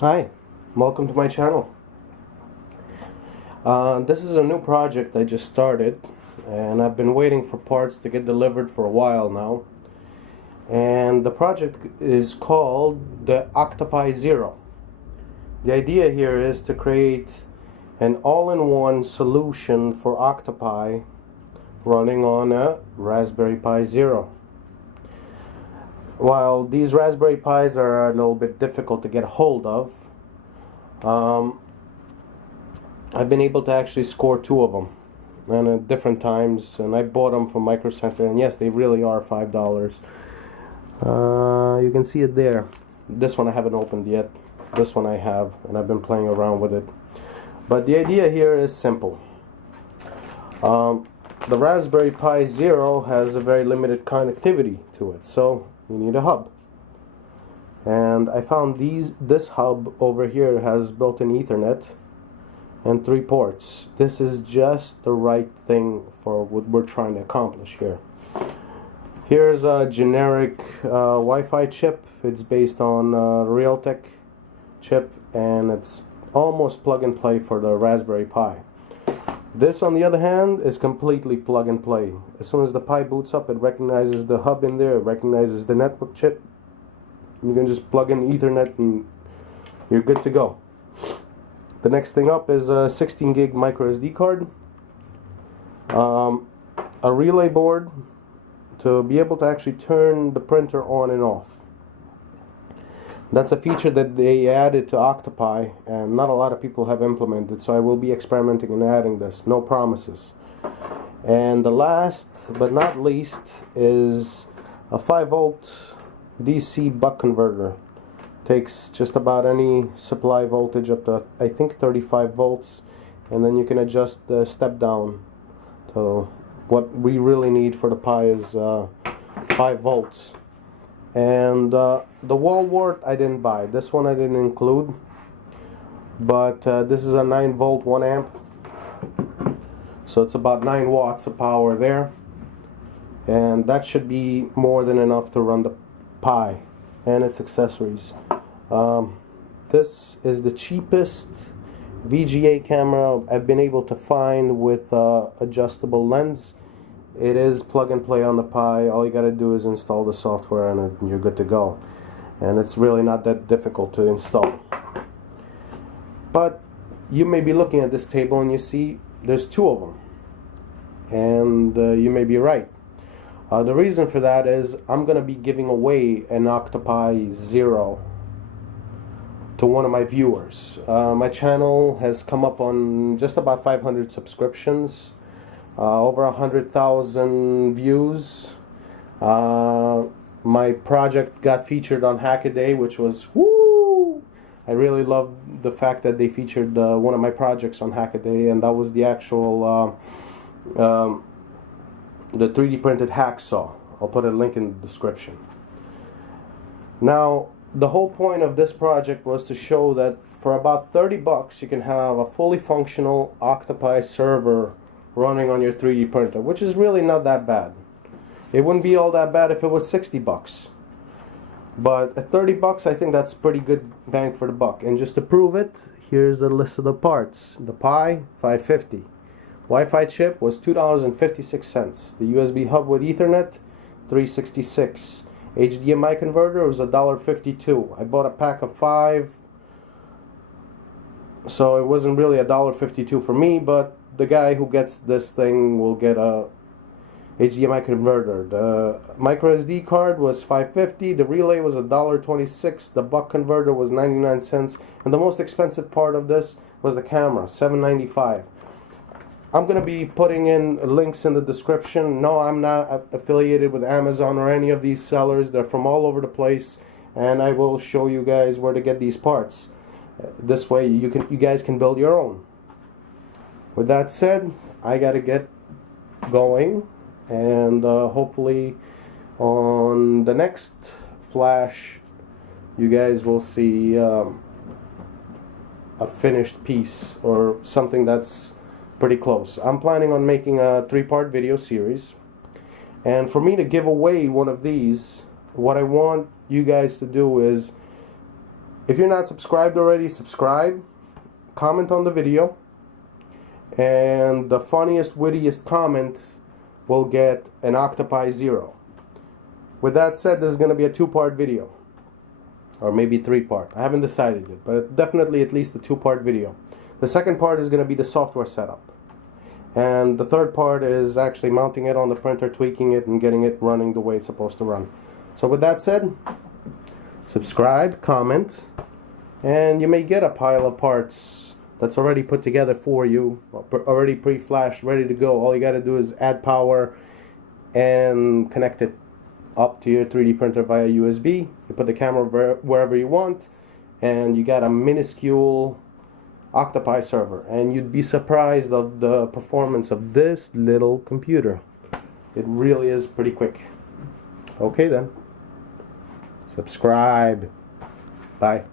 Hi, welcome to my channel. This is a new project I just started, and I've been waiting for parts to get delivered for a while now. And the project is called the Octopi Zero. The idea here is to create an all-in-one solution for Octopi running on a Raspberry Pi Zero. While these Raspberry Pis are a little bit difficult to get hold of, I've been able to actually score two of them, and at different times, and I bought them from Micro Center, and yes, they really are $5. You can see it there. This one I haven't opened yet. This one I have, and I've been playing around with it. But the idea here is simple. The Raspberry Pi Zero has a very limited connectivity to it, so you need a hub. And I found this hub over here has built-in Ethernet and 3 ports. This is just the right thing for what we're trying to accomplish here. Here's a generic Wi-Fi chip. It's based on Realtek chip, and it's almost plug and play for the Raspberry Pi. This, on the other hand, is completely plug and play. As soon as the Pi boots up, it recognizes the hub in there, it recognizes the network chip. You can just plug in Ethernet and you're good to go. The next thing up is a 16 gig micro SD card, a relay board to be able to actually turn the printer on and off. That's a feature that they added to Octopi, and not a lot of people have implemented, so I will be experimenting and adding this. No promises. And the last but not least is a 5-volt DC buck converter. Takes just about any supply voltage up to, I think, 35 volts, and then you can adjust the step down. So what we really need for the Pi is 5 volts. And the wall wart I didn't buy. This one I didn't include, but this is a 9 volt 1 amp, so it's about 9 watts of power there, and that should be more than enough to run the Pi and its accessories. This is the cheapest VGA camera I've been able to find with adjustable lens. It is plug and play on the Pi. All you gotta do is install the software and you're good to go. And it's really not that difficult to install. But you may be looking at this table and you see there's 2 of them. And you may be right. The reason for that is I'm gonna be giving away an Octopi Zero to one of my viewers. My channel has come up on just about 500 subscriptions. Over 100,000 views. My project got featured on Hackaday, which was woo! I really loved the fact that they featured one of my projects on Hackaday, and that was the actual the 3D printed hacksaw. I'll put a link in the description. Now, the whole point of this project was to show that for about 30 bucks you can have a fully functional Octopi server running on your 3D printer, which is really not that bad. It wouldn't be all that bad if it was 60 bucks. But at 30 bucks, I think that's pretty good bang for the buck. And just to prove it, here's the list of the parts. The Pi, $5.50. Wi-Fi chip was $2.56. The USB hub with Ethernet, $3.66. HDMI converter was $1.52. I bought a pack of 5, so it wasn't really $1.52 for me, but the guy who gets this thing will get a HDMI converter. The micro SD card was $5.50. The relay was $1.26. The buck converter was 99 cents. And the most expensive part of this was the camera, $7.95. I'm going to be putting in links in the description. No, I'm not affiliated with Amazon or any of these sellers. They're from all over the place, and I will show you guys where to get these parts. This way you guys can build your own. With that said, I gotta get going, and hopefully on the next flash you guys will see a finished piece or something that's pretty close. I'm planning on making a 3-part video series, and for me to give away one of these, what I want you guys to do is If you're not subscribed already, subscribe, comment on the video, and the funniest, wittiest comment will get an Octopi 0. With that said, this is going to be a 2-part video, or maybe 3-part. I haven't decided yet, but definitely at least a 2-part video. The second part is going to be the software setup, and the third part is actually mounting it on the printer, tweaking it, and getting it running the way it's supposed to run. So with that said, subscribe, comment, and you may get a pile of parts that's already put together for you, already pre-flashed, ready to go. All you got to do is add power and connect it up to your 3D printer via USB. You put the camera wherever you want, and you got a minuscule Octopi server, and you'd be surprised of the performance of this little computer. It really is pretty quick. Okay then. Subscribe. Bye.